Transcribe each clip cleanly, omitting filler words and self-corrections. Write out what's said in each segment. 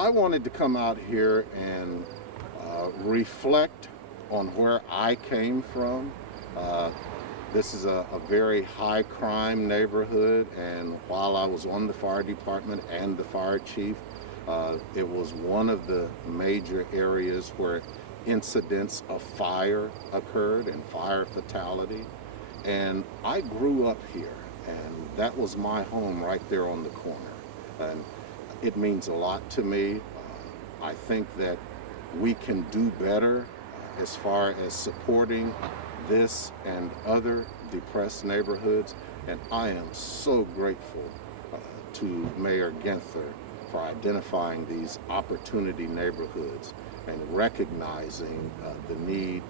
I wanted to come out here and reflect on where I came from. Uh, this is a very high crime neighborhood, and while I was on the fire department and the fire chief, it was one of the major areas where incidents of fire occurred and fire fatality. And I grew up here, and that was my home right there on the corner. And it means a lot to me. I think that we can do better as far as supporting this and other depressed neighborhoods. And I am so grateful to Mayor Ginther for identifying these opportunity neighborhoods and recognizing the need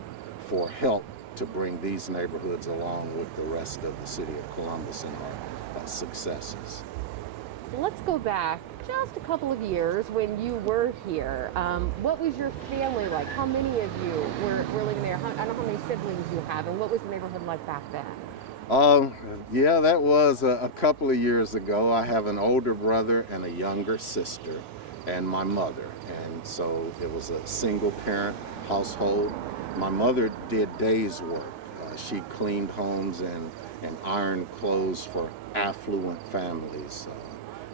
for help to bring these neighborhoods along with the rest of the city of Columbus and our successes. Let's go back just a couple of years when you were here. What was your family like? How many of you were living there? I don't know how many siblings you have, and what was the neighborhood like back then? Yeah, that was a couple of years ago. I have an older brother and a younger sister and my mother. And so it was a single parent household. My mother did days work. She cleaned homes and ironed clothes for affluent families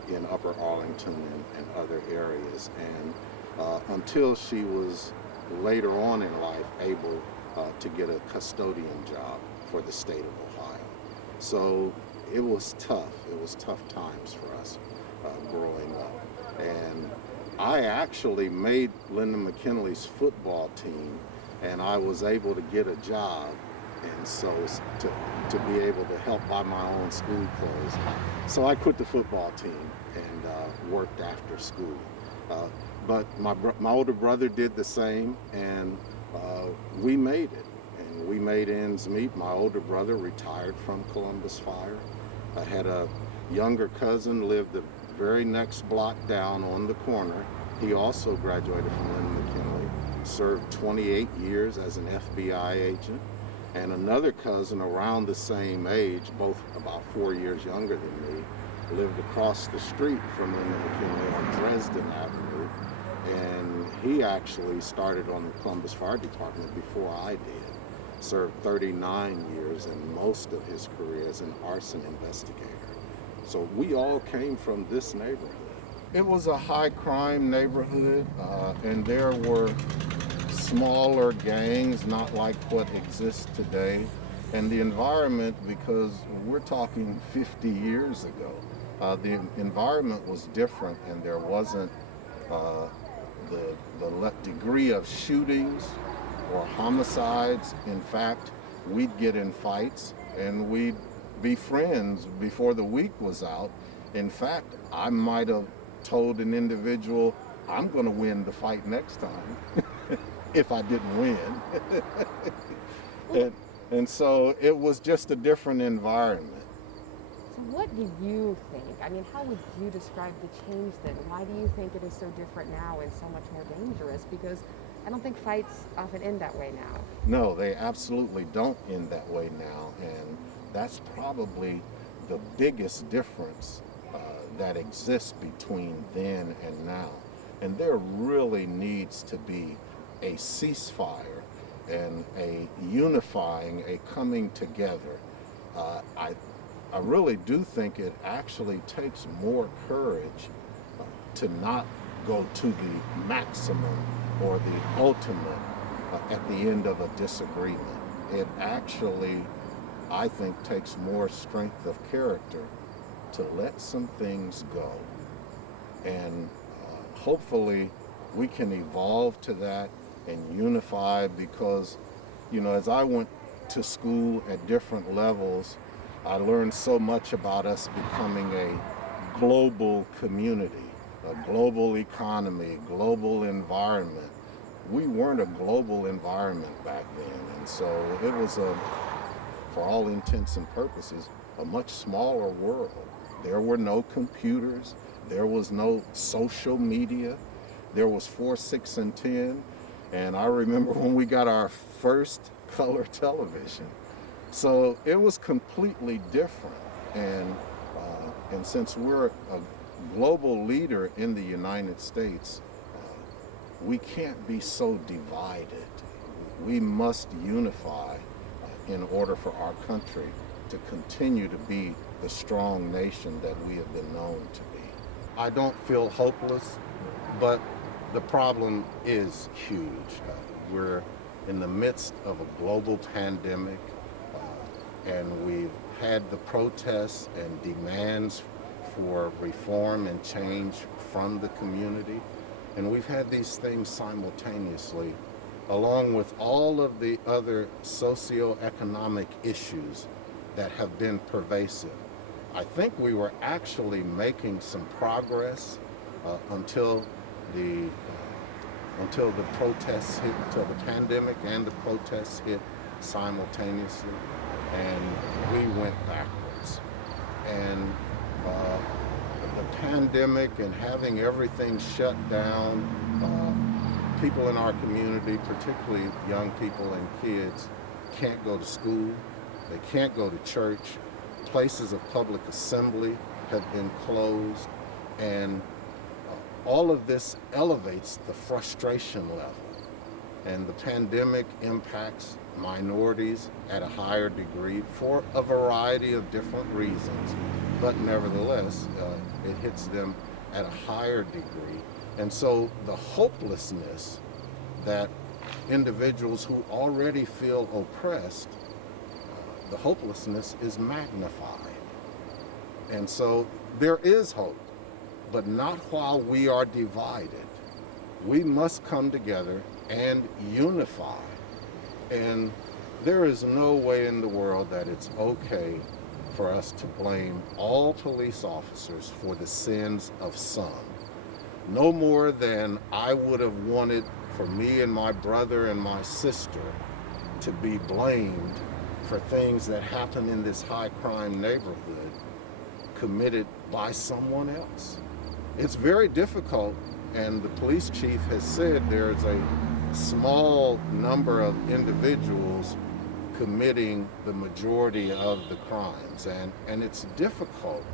in Upper Arlington and other areas. And until she was later on in life able to get a custodian job for the state of Ohio. So it was tough. It was tough times for us growing up. And I actually made Linden McKinley's football team, and I was able to get a job, and so to be able to help buy my own school clothes. So I quit the football team and worked after school. But my older brother did the same, and we made it. And we made ends meet. My older brother retired from Columbus Fire. I had a younger cousin lived the very next block down on the corner. He also graduated from Linden McKinley, served 28 years as an FBI agent. And another cousin around the same age, both about 4 years younger than me, lived across the street from Linden McKinley on Dresden Avenue. And he actually started on the Columbus Fire Department before I did. Served 39 years and most of his career as an arson investigator. So we all came from this neighborhood. It was a high crime neighborhood, and there were smaller gangs, not like what exists today. And the environment, because we're talking 50 years ago, the environment was different, and there wasn't the degree of shootings or homicides. In fact, we'd get in fights and we'd be friends before the week was out. In fact, I might have told an individual, I'm going to win the fight next time if I didn't win. and so it was just a different environment. So what do you think? I mean, how would you describe the change then? Why do you think it is so different now and so much more dangerous? Because I don't think fights often end that way now. No, they absolutely don't end that way now. And that's probably the biggest difference that exists between then and now. And there really needs to be a ceasefire and a unifying, a coming together. I really do think it actually takes more courage to not go to the maximum or the ultimate at the end of a disagreement. It actually, I think, takes more strength of character to let some things go. And hopefully we can evolve to that and unify, because, you know, as I went to school at different levels, I learned so much about us becoming a global community, a global economy, global environment. We weren't a global environment back then, and so it was for all intents and purposes, a much smaller world. There were no computers, there was no social media, there was 4, 6, and 10, and I remember when we got our first color television. So it was completely different, and since we're a global leader in the United States, we can't be so divided. We must unify in order for our country to continue to be the strong nation that we have been known to be. I don't feel hopeless, but the problem is huge. We're in the midst of a global pandemic, and we've had the protests and demands for reform and change from the community. And we've had these things simultaneously, along with all of the other socioeconomic issues that have been pervasive. I think we were actually making some progress until the protests hit, until the pandemic and the protests hit simultaneously, and we went backwards. And the pandemic and having everything shut down, people in our community, particularly young people and kids, can't go to school, they can't go to church, places of public assembly have been closed, and all of this elevates the frustration level. And the pandemic impacts minorities at a higher degree for a variety of different reasons, but nevertheless, it hits them at a higher degree. And so the hopelessness that individuals who already feel oppressed, the hopelessness is magnified. And so there is hope, but not while we are divided. We must come together and unify. And there is no way in the world that it's okay for us to blame all police officers for the sins of some. No more than I would have wanted for me and my brother and my sister to be blamed for things that happen in this high crime neighborhood committed by someone else. It's very difficult, and the police chief has said there's a small number of individuals committing the majority of the crimes, and it's difficult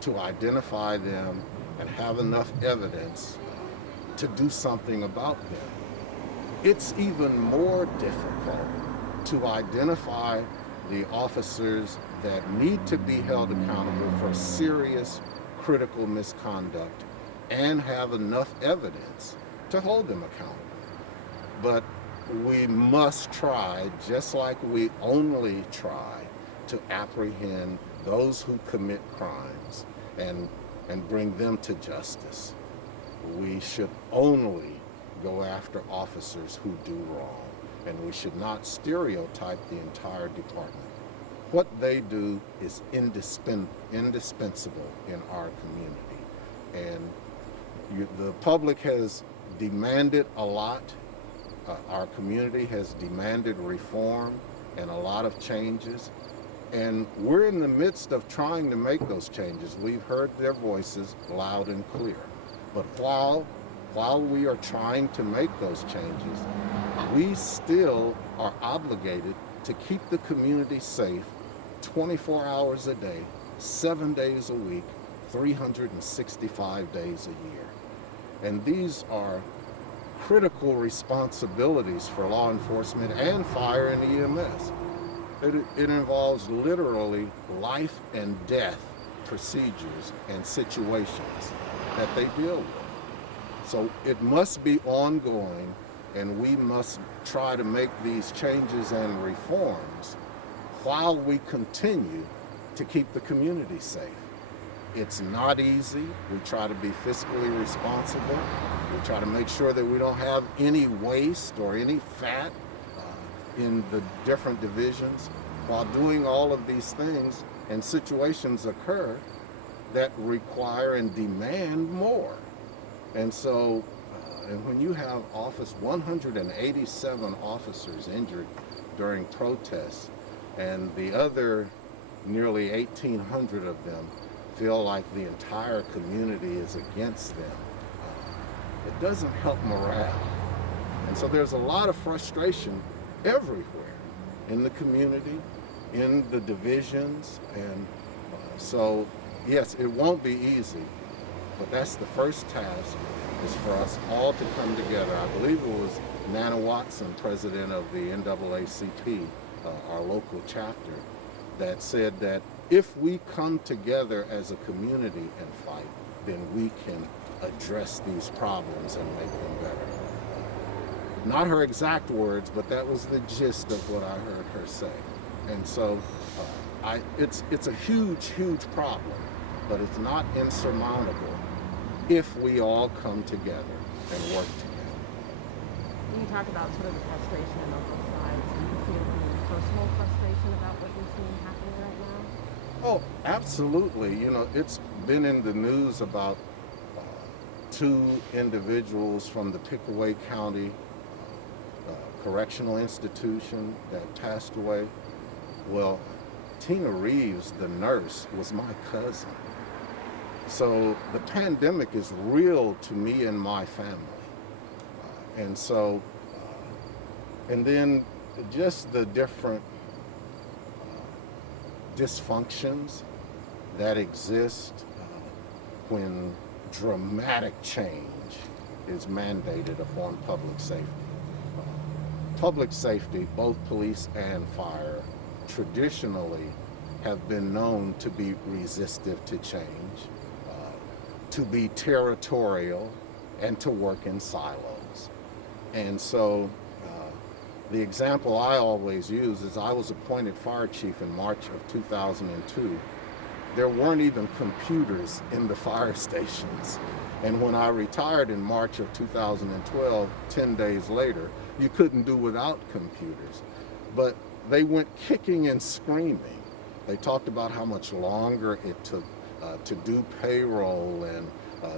to identify them and have enough evidence to do something about them. It's even more difficult to identify the officers that need to be held accountable for serious critical misconduct and have enough evidence to hold them accountable. But we must try, just like we only try, to apprehend those who commit crimes and bring them to justice. We should only go after officers who do wrong, and we should not stereotype the entire department. What they do is indispensable in our community. And the public has demanded a lot. Our community has demanded reform and a lot of changes. And we're in the midst of trying to make those changes. We've heard their voices loud and clear. But while we are trying to make those changes, we still are obligated to keep the community safe 24 hours a day, 7 days a week, 365 days a year. And these are critical responsibilities for law enforcement and fire and EMS. It involves literally life and death procedures and situations that they deal with. So it must be ongoing, and we must try to make these changes and reforms while we continue to keep the community safe. It's not easy. We try to be fiscally responsible. We try to make sure that we don't have any waste or any fat in the different divisions. While doing all of these things, and situations occur that require and demand more. And so, and when you have 187 officers injured during protests, and the other nearly 1,800 of them feel like the entire community is against them, it doesn't help morale. And so there's a lot of frustration everywhere in the community, in the divisions, and so yes, it won't be easy, But that's the first task, is for us all to come together. I believe it was Nana Watson, president of the NAACP, our local chapter, that said that if we come together as a community and fight, then we can address these problems and make them better. Not her exact words, but that was the gist of what I heard her say. And so it's a huge, huge problem, but it's not insurmountable if we all come together and work together. You talk about sort of the frustration on both sides. Do you feel any personal frustration about what you're seeing happening right now? Oh, absolutely. You know, it's been in the news about two individuals from the Pickaway County Correctional Institution that passed away. Well, Tina Reeves, the nurse, was my cousin. So the pandemic is real to me and my family. And so, and then just the different dysfunctions that exist when dramatic change is mandated upon public safety. Public safety, both police and fire, traditionally have been known to be resistive to change, to be territorial, and to work in silos. And so the example I always use is I was appointed fire chief in March of 2002. There weren't even computers in the fire stations. And when I retired in March of 2012, 10 days later, you couldn't do without computers. But they went kicking and screaming. They talked about how much longer it took to do payroll and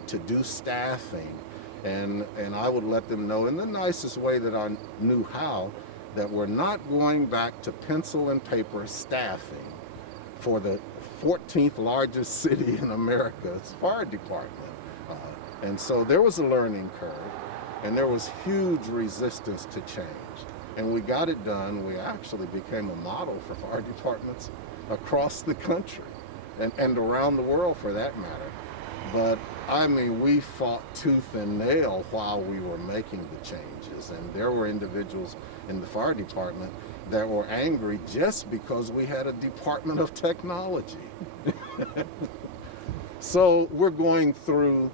to do staffing. And I would let them know in the nicest way that I knew how that we're not going back to pencil and paper staffing for the 14th largest city in America's fire department. And so there was a learning curve, and there was huge resistance to change. And we got it done. We actually became a model for fire departments across the country and around the world for that matter. But I mean, we fought tooth and nail while we were making the changes. And there were individuals in the fire department that were angry just because we had a Department of Technology. So we're going through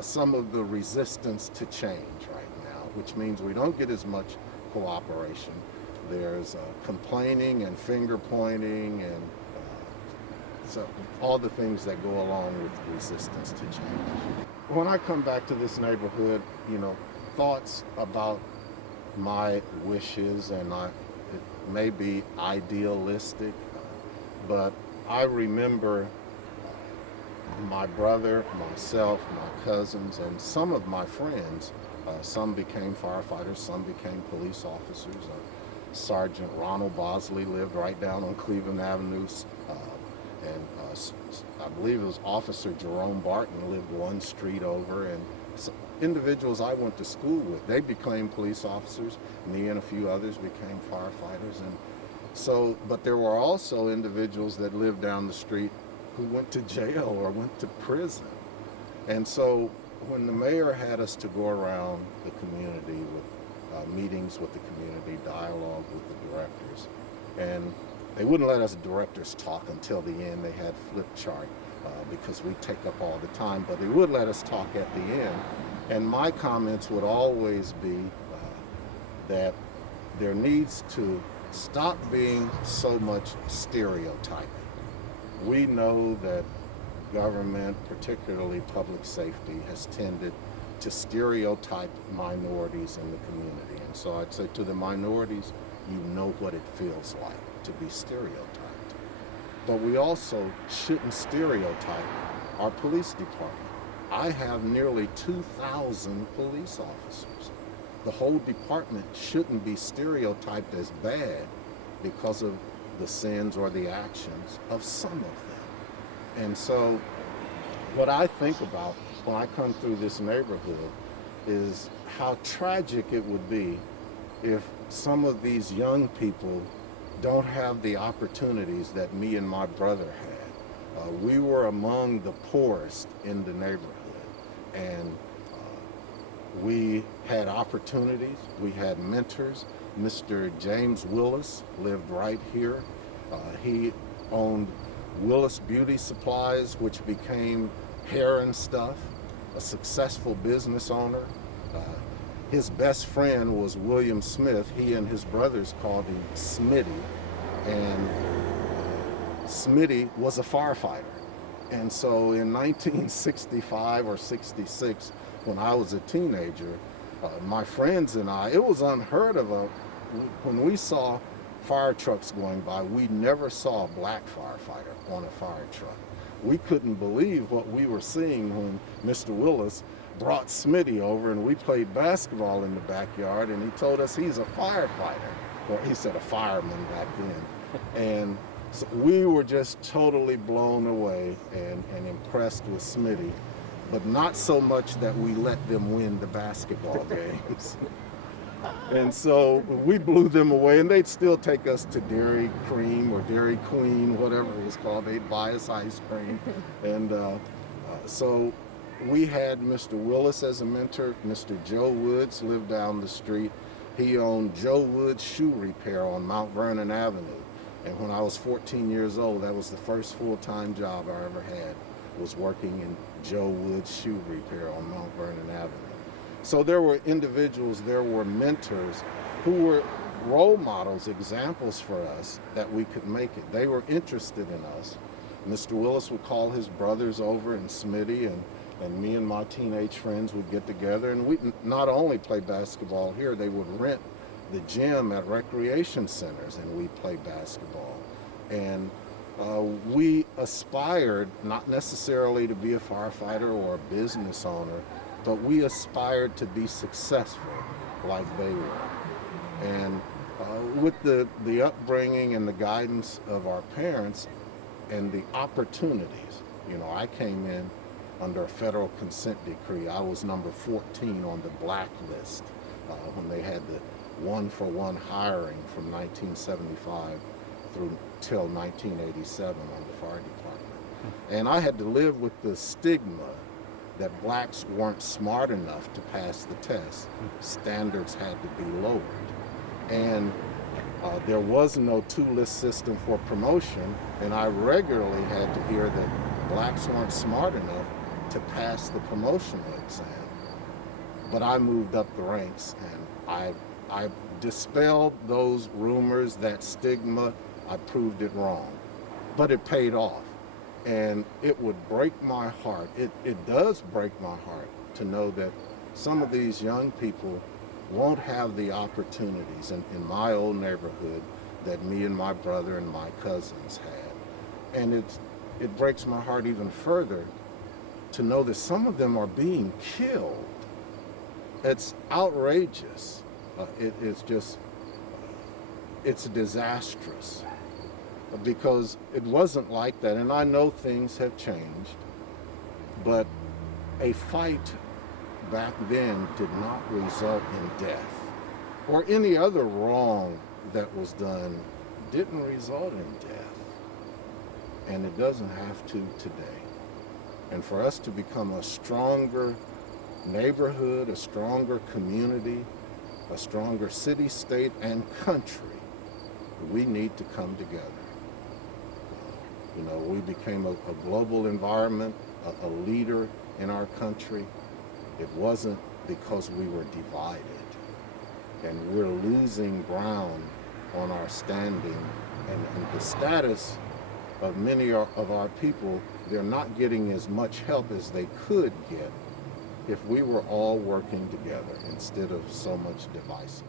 some of the resistance to change right now, which means we don't get as much cooperation. There's complaining and finger pointing and so all the things that go along with resistance to change. When I come back to this neighborhood, you know, thoughts about my wishes, and it may be idealistic, but I remember my brother, myself, my cousins, and some of my friends. Some became firefighters, some became police officers. Sergeant Ronald Bosley lived right down on Cleveland Avenue, and I believe it was Officer Jerome Barton lived one street over, and individuals I went to school with, they became police officers. Me and a few others became firefighters. And so, but there were also individuals that lived down the street who went to jail or went to prison. And so when the mayor had us to go around the community with meetings with the community, dialogue with the directors, and they wouldn't let us directors talk until the end. They had flip chart because we take up all the time, but they would let us talk at the end. And my comments would always be that there needs to stop being so much stereotyping. We know that government, particularly public safety, has tended to stereotype minorities in the community. And so I'd say to the minorities, you know what it feels like to be stereotyped. But we also shouldn't stereotype our police department. I have nearly 2,000 police officers. The whole department shouldn't be stereotyped as bad because of the sins or the actions of some of them. And so what I think about when I come through this neighborhood is how tragic it would be if some of these young people don't have the opportunities that me and my brother had. We were among the poorest in the neighborhood. And we had opportunities, we had mentors. Mr. James Willis lived right here. He owned Willis Beauty Supplies, which became Hair and Stuff, a successful business owner. His best friend was William Smith. He and his brothers called him Smitty. And Smitty was a firefighter. And so in 1965 or 66, when I was a teenager, my friends and I, it was unheard of. When we saw fire trucks going by, we never saw a black firefighter on a fire truck. We couldn't believe what we were seeing when Mr. Willis brought Smitty over and we played basketball in the backyard, and he told us he's a firefighter. Or he said a fireman back then. And so we were just totally blown away and impressed with Smitty, but not so much that we let them win the basketball games. And so we blew them away, and they'd still take us to Dairy Cream or Dairy Queen, whatever it was called. They'd buy us ice cream. And so we had Mr. Willis as a mentor. Mr. Joe Woods lived down the street. He owned Joe Woods Shoe Repair on Mount Vernon Avenue. And when I was 14 years old, that was the first full-time job I ever had, was working in Joe Woods Shoe Repair on Mount Vernon Avenue. So there were individuals, there were mentors who were role models, examples for us that we could make it. They were interested in us. Mr. Willis would call his brothers over, and Smitty, and me and my teenage friends would get together, and we'd not only play basketball here, they would rent the gym at recreation centers, and we'd play basketball. And we aspired not necessarily to be a firefighter or a business owner, but we aspired to be successful like they were. And with the upbringing and the guidance of our parents and the opportunities, you know, I came in under a federal consent decree. I was number 14 on the blacklist when they had the one-for-one hiring from 1975 through till 1987 on the fire department. And I had to live with the stigma that blacks weren't smart enough to pass the test. Standards had to be lowered. And there was no two-list system for promotion, and I regularly had to hear that blacks weren't smart enough to pass the promotional exam. But I moved up the ranks, and I dispelled those rumors, that stigma. I proved it wrong, but it paid off. And it would break my heart. It does break my heart to know that some of these young people won't have the opportunities in my old neighborhood that me and my brother and my cousins had. And it breaks my heart even further to know that some of them are being killed. It's outrageous. It's disastrous, because it wasn't like that. And I know things have changed, but a fight back then did not result in death, or any other wrong that was done didn't result in death. And it doesn't have to today. And for us to become a stronger neighborhood, a stronger community, a stronger city, state, and country, we need to come together. You know, we became a global environment, a leader in our country. It wasn't because we were divided. And we're losing ground on our standing, and the status of many of our people, they're not getting as much help as they could get if we were all working together instead of so much divisiveness.